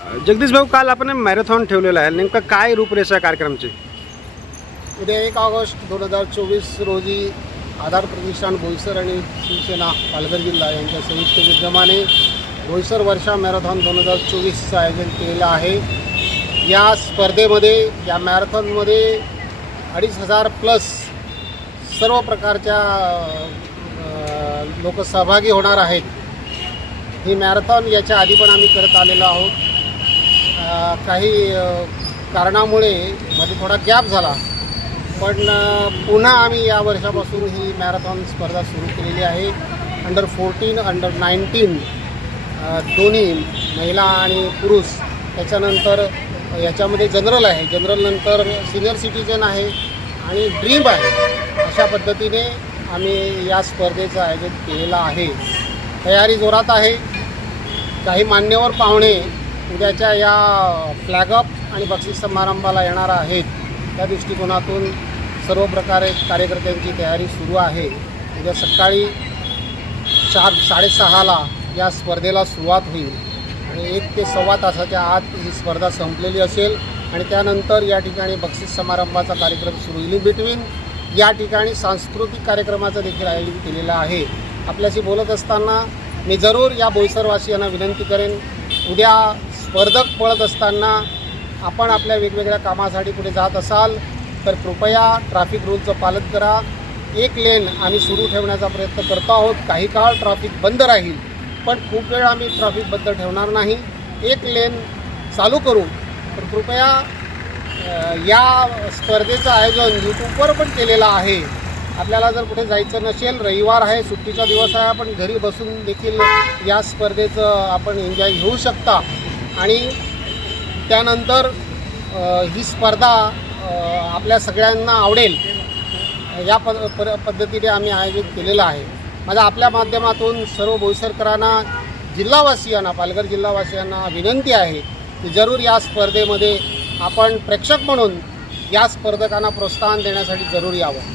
जगदीश भाऊ काल आपण मॅरेथॉन ठेवलेला आहे. नेमकं काय रूपरेषा कार्यक्रमची? उद्या एक ऑगस्ट दोन हजार चोवीस रोजी आधार प्रतिष्ठान बोईसर आणि शिवसेना पालघर जिल्हा यांच्या संयुक्त विद्यमाने बोईसर वर्षा मॅरेथॉन दोन हजार चोवीसचं आयोजन केलेलं आहे. या स्पर्धेमध्ये या मॅरेथॉनमध्ये अडीच हजार प्लस सर्व प्रकारच्या लोक सहभागी होणार आहेत. ही मॅरेथॉन याच्या आधी पण आम्ही करत आलेलो आहोत. काही कारणामुळे मध्ये थोडा गॅप झाला. पण पुन्हा आम्ही या वर्षापासून ही मॅरेथॉन स्पर्धा सुरू केलेली आहे. अंडर फोर्टीन अंडर नाईन्टीन दोन्ही महिला आणि पुरुष त्याच्यानंतर याच्यामध्ये जनरल आहे. जनरल नंतर सिनियर सिटीजन आहे आणि ड्रीम आहे. अशा पद्धतीने आम्ही या स्पर्धेचं आयोजन केलेलं आहे. तयारी जोरात आहे. काही मान्यवर पाहुणे उद्याच्या या फ्लॅगअप आणि बक्षीस समारंभाला येणार आहेत. त्या दृष्टिकोनातून सर्व प्रकारे कार्यकर्त्यांची तयारी सुरू आहे. उद्या सकाळी चार साडेसहाला या स्पर्धेला सुरुवात होईल. आणि एक ते सव्वा तासाच्या आत ही स्पर्धा संपलेली असेल आणि त्यानंतर या ठिकाणी बक्षीस समारंभाचा कार्यक्रम सुरू होईल बिटवीन या ठिकाणी सांस्कृतिक कार्यक्रमाचं देखील आयोजन केलेलं आहे. आपल्याशी बोलत असताना मी जरूर या बोईसरवासियांना विनंती करेन. उद्या स्पर्धक पळत असताना आपण आपल्या वेगवेगळ्या कामासाठी कुठे जात असाल तर कृपया ट्रॅफिक रूलचं पालन करा. एक लेन आम्ही सुरू ठेवण्याचा प्रयत्न करतो आहोत. काही काळ ट्रॅफिक बंद राहील पण खूप वेळ आम्ही ट्रॅफिक बंद ठेवणार नाही. एक लेन चालू करू. तर कृपया या स्पर्धेचं आयोजन यूट्यूबवर पण केलेलं आहे. आपल्याला जर कुठे जायचं नसेल रविवार आहे सुट्टीचा दिवस आहे आपण घरी बसून देखील या स्पर्धेचं आपण एन्जॉय घेऊ शकता. आणि त्यानंतर ही स्पर्धा आपल्या सगळ्यांना आवडेल या पद पद्धतीने आम्ही आयोजित केलेलं आहे. माझा आपल्या माध्यमातून सर्व बोईसरकरांना जिल्हावासियांना पालघर जिल्हावासियांना विनंती आहे की जरूर या स्पर्धेमध्ये आपण प्रेक्षक म्हणून या स्पर्धकांना प्रोत्साहन देण्यासाठी जरूर यावं.